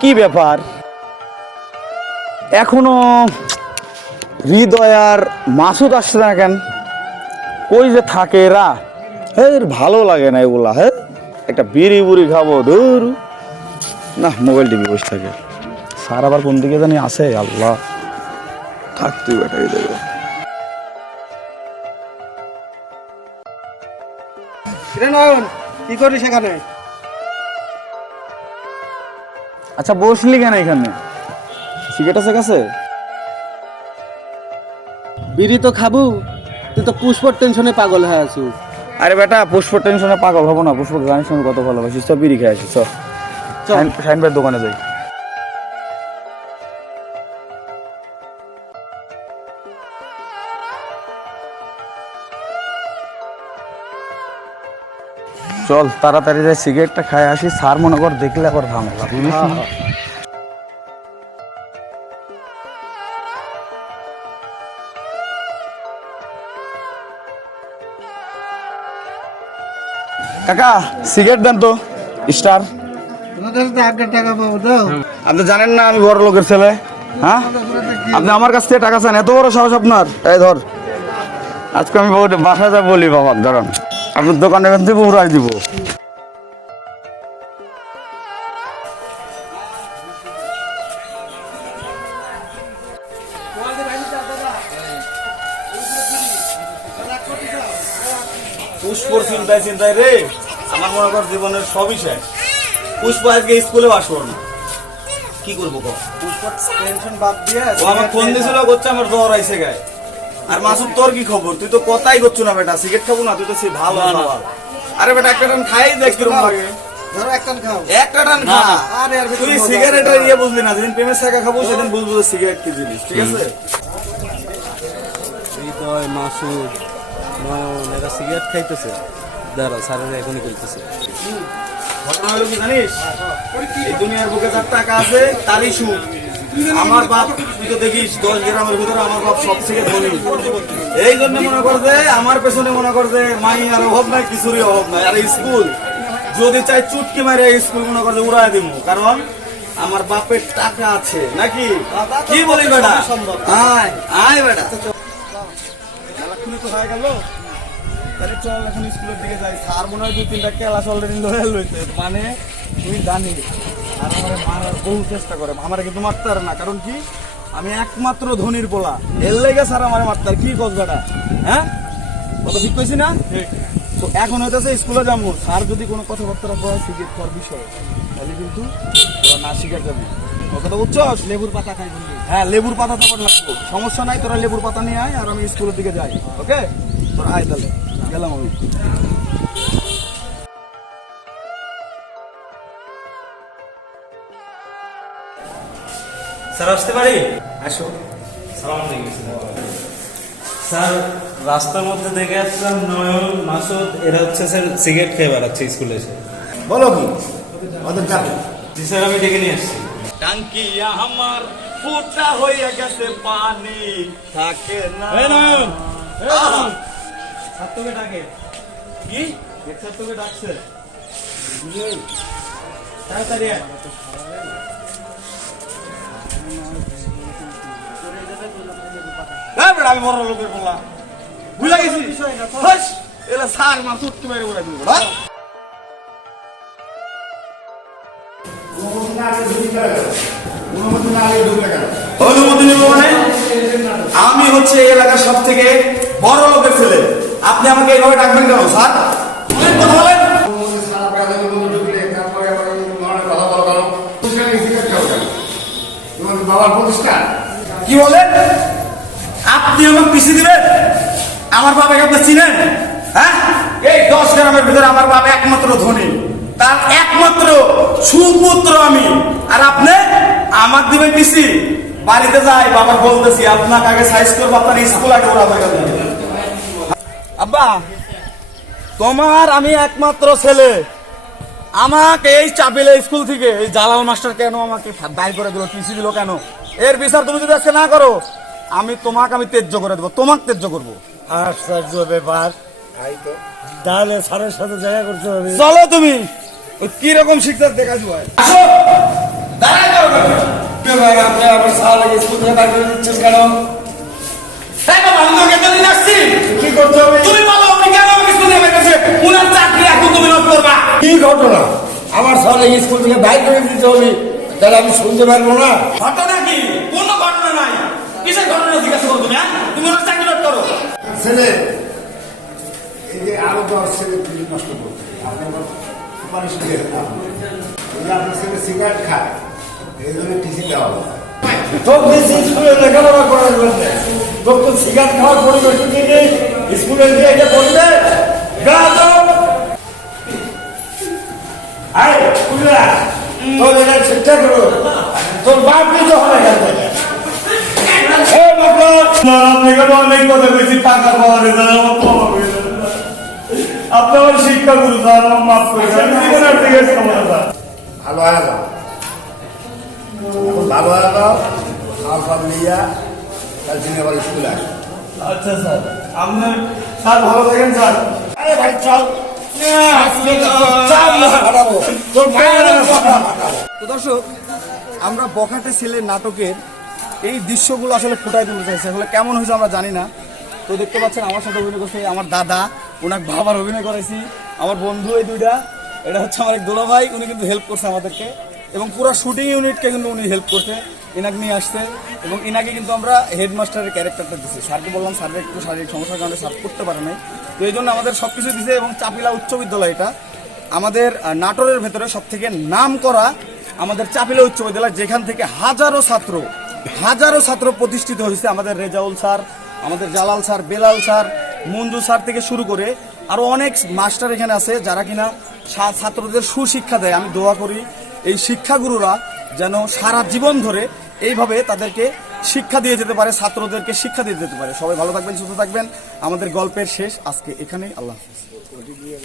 কি ব্যাপার? এখনও হৃদয় আর মাসুদ আসছে না কেন? কই যে থাকে এরা হ্যাঁ ভালো লাগে না এগুলা হ্যাঁ একটা বিড়ি বুড়ি খাব, ধুর। না, মোবাইল টিভি বসে থাকে। স্যার আবার কোন দিকে জানি আসে? আল্লাহ। থাক তুই ব্যাটারি দেবে কি করিস এখানে আচ্ছা বসলি কেন এখানে? সিগারেট আছে কাছে? বিড়ি তো খাবু তুই তো পুষ্পর টেনশনে পাগল হয়ে আছো। আরে বেটা পুষ্প টেনশনে পাগল হব না। পুষ্প গানের সঙ্গে কত ভালোবাসিস। সব বিড়ি খেয়ে আসিস শাইন ভাইয়ের দোকানে যাই। চল, তাড়াতাড়ি যাই, সিগারেটটা খায় আসি। স্যার মনে কর দেখলে আবার ঝামেলা? কাকা, সিগারেট দেন তো, স্টার। আপনি জানেন না আমি বড় লোকের ছেলে হ্যাঁ? আপনি আমার কাছ থেকে টাকা চান, এত বড় সাহস আপনার। এই ধর, আজকে আমি বাসায় যা বলি, বাবা ধরুন আপনার দোকানে এখান থেকে উড়াই দিব। পুষ্পর চিন্তায় চিন্তায় রে আমার মনে কর জীবনের সবই শেষ। পুষ্প আজকে স্কুলে আসব না। কি করব কো পুষ্পর টেনশন বাদ দিয়ে ও আমার ফোন দিছিল করছে আমার জ্বর আইছে গায়ে। আর মাসুদ তোর কি খবর? তুই তো কথাই করছ না বেটা সিগারেট খাব না তুই তো সে ভালো আরে বেটা একটা টান খাই দেখ কীরকম লাগে ধরো একটা টান খা। আরে তুই মজা সিগারেটের আছে না। যেদিন প্রেমের শাখা খাব সেদিন বুঝব সিগারেট কি জিনিস ঠিক আছে? হৃদয় মাসুদ নয়ন এরা সিগারেট খাইতেছে। দাঁড়া স্যারেরা এখনই করতেছে ঘটনা হলো কি জানিস? এই দুনিয়ার বুকে যার টাকা আছে তারই সুখ। আমার বাপ, তুই তো দেখিস, দশ গ্রামের ভিতরে আমার বাপ সব থেকে ধনী। এই জন্য মনে কর যে, আমার পেছনে মনে কর যে মাই আর অভাব নাই কিছুরই অভাব নাই। আর স্কুল, যদি চাই চুটকি মারে স্কুল মনে কর যে উড়াই দিব কারণ আমার বাপের টাকা আছে। নাকি? কি বলি বেটা? আয় আয় বেটা। তো হয়ে এখন স্কুলের দিকে যাই। স্যার মনে হয় দুই তিনটা মানে তুই জানি আর আমার মারার বহু চেষ্টা করে আমার কিন্তু মারতে পারে না। কারণ কি? আমি একমাত্র ধনির পোলা। এর লেগে স্যার আমার মারতে পারে। কি কথাটা হ্যাঁ? কথা ঠিক কইছি না? তো এখন হইতেছে স্কুলে যাব। স্যার যদি কোনো কথাবার্তা বলে সিগারেট খাওয়ার বিষয় তাহলে কিন্তু তোরা না শিখে যাবি ও কথা বুঝছস লেবুর পাতা খাই হ্যাঁ লেবুর পাতা তো আমার লাগবে। সমস্যা নাই তোরা লেবুর পাতা নিয়ে আয় আর আমি স্কুলের দিকে যাই। ওকে? তোরা আয় তাহলে। গেলাম আমি। স্যার আসতে পারি? আসো। সালাম আলাইকুম স্যার। রাস্তার মধ্যে দেখে আসলাম নয়ন মাসুদ এরা হচ্ছে স্যার সিগারেট খেয়ে বেড়াচ্ছে স্কুলে এসে। বলো কি? ওদের যাবে জি স্যার আমি ডেকে নিয়ে আসছি। টাঙ্কিয়া আমার ফুটা হয়ে গেছে পানি। থাকে না। এই নয়ন তোকে ডাকে। কি? স্যার তোকে ডাকছে। তাড়াতাড়ি আমি বড় লোকের বলা বুঝা গেছি সার অনুমতি নেব মানে? আমি হচ্ছে এই এলাকার সব থেকে বড় লোকের ছেলে। আপনি আমাকে এইভাবে ডাকবেন কেন, স্যার? কথা বলেন। বাবার প্রতিষ্ঠান কি বলেন? আপনি আমার পিছিয়ে দিবেন? আমার বাবাকে আপনি চিনেন? হ্যাঁ? এই দশ গ্রামের ভিতরে আমার বাবা একমাত্র ধনী। তার একমাত্র সুপুত্র আমি। আর আপনি? আমার দিবেন পিসি। বাড়িতে যাই, বাবার বলতেছি আপনাকে আগে সাইজ করব আপনার স্কুল আগে ওরা আব্বা, তোমার আমি একমাত্র ছেলে। আমাকে এই চাপিলে স্কুল থেকে এই জালাল মাস্টার কেন আমাকে দায় করে দিল পিসি দিল কেন? এর বিচার তুমি যদি আজকে না করো আমি তোমাকে আমি তেজ্য করে দেবো তোমাকে তেজ্য করব। আশ্চর্য ব্যাপার। তাহলে স্যারের সাথে দেখা করতে হবে। চলো তুমি ওই কীরকম শিক্ষা দেখা আসো! দাঁড়ায় করো কেন আপনি স্কুল থেকে বাইরে করে দিচ্ছেন কেন? আসছি। কি করতে হবে? তুমি বলো আমার স্কুল থেকে বাইরে করে দিতে হবে। তাহলে আমি শুনতে পারব না। ঘটনা কি? কোনো ঘটনা নাই। কিসের ঘটনা জিজ্ঞাসা করো তুমি হ্যাঁ? তুমি ওনার চাকরি নোট করো। ছেলে এই যে আরও দশ ছেলে পুলিশ নষ্ট করছে। আপনার সুপারিশ দিয়ে আপনার ছেলে সিগারেট খায়। এই জন্য টিসি দেওয়া হবে। তোর বেশি স্কুলে লেখাপড়া করার জন্য। তোর তো সিগারেট খাওয়ার পরিবেশ নেই। স্কুলে গিয়ে এটা করবে গা দাও আরে কুলিয়া তোর এটা ঠিকঠাক করো। তোর বাপ দিতে হবে এখান থেকে এ বাবা আপনাকে অনেক কথা বেশি টাকা পাওয়া যায় স্যার আমার ক্ষমা করে দেন, স্যার। আপনি আমার শিক্ষা গুরু স্যার আমার মাফ করে দেন। আমি জীবনে আর থেকে খাব না স্যার। ভালো হয়ে যাও। ভালো হয়ে যাও খাওয়া খাওয়া নিয়ে কাল দিনে আবার স্কুলে আচ্ছা স্যার। আপনার স্যার ভালো থাকেন স্যার। আরে ভাই চল। আমরা বখাটে ছেলের নাটকের এই দৃশ্যগুলো আসলে ফুটাই তুলতে চাইছি। আসলে কেমন হয়েছে আমরা জানি না। তো দেখতে পাচ্ছেন আমার সাথে অভিনয় করছে আমার দাদা, ওনার বাবার অভিনয় করেছি আমার বন্ধু এই দুইটা, এটা হচ্ছে আমার এক দোলা ভাই উনি কিন্তু হেল্প করছে আমাদেরকে। এবং পুরো শুটিং ইউনিটকে কিন্তু উনি হেল্প করছে। ইনাকে নিয়ে আসছে এবং ইনাকে কিন্তু আমরা হেডমাস্টারের ক্যারেক্টারটা দিচ্ছি স্যারকে বললাম স্যারের একটু শারীরিক সমস্যার কারণে স্যার করতে পারে নাই। তো এই জন্য আমাদের সব কিছু দিছে এবং চাপিলা উচ্চ বিদ্যালয় এটা। আমাদের নাটোরের ভেতরে সব থেকে নাম করা আমাদের চাপিলা উচ্চ বিদ্যালয়, যেখান থেকে হাজারো ছাত্র হাজারো ছাত্র প্রতিষ্ঠিত হয়েছে। আমাদের রেজাউল স্যার, আমাদের Jalal sir, Belal sir, Manju sir থেকে শুরু করে আরও অনেক মাস্টার এখানে আছে যারা কিনা ছাত্রদের সুশিক্ষা দেয়। আমি দোয়া করি এই শিক্ষাগুরুরা যেন সারা জীবন ধরে এইভাবে তাদেরকে শিক্ষা দিয়ে যেতে পারে, ছাত্রদেরকে শিক্ষা দিয়ে যেতে পারে। সবাই ভালো থাকবেন, সুস্থ থাকবেন। আমাদের গল্পের শেষ আজকে এখানেই। আল্লাহ হাফেজ।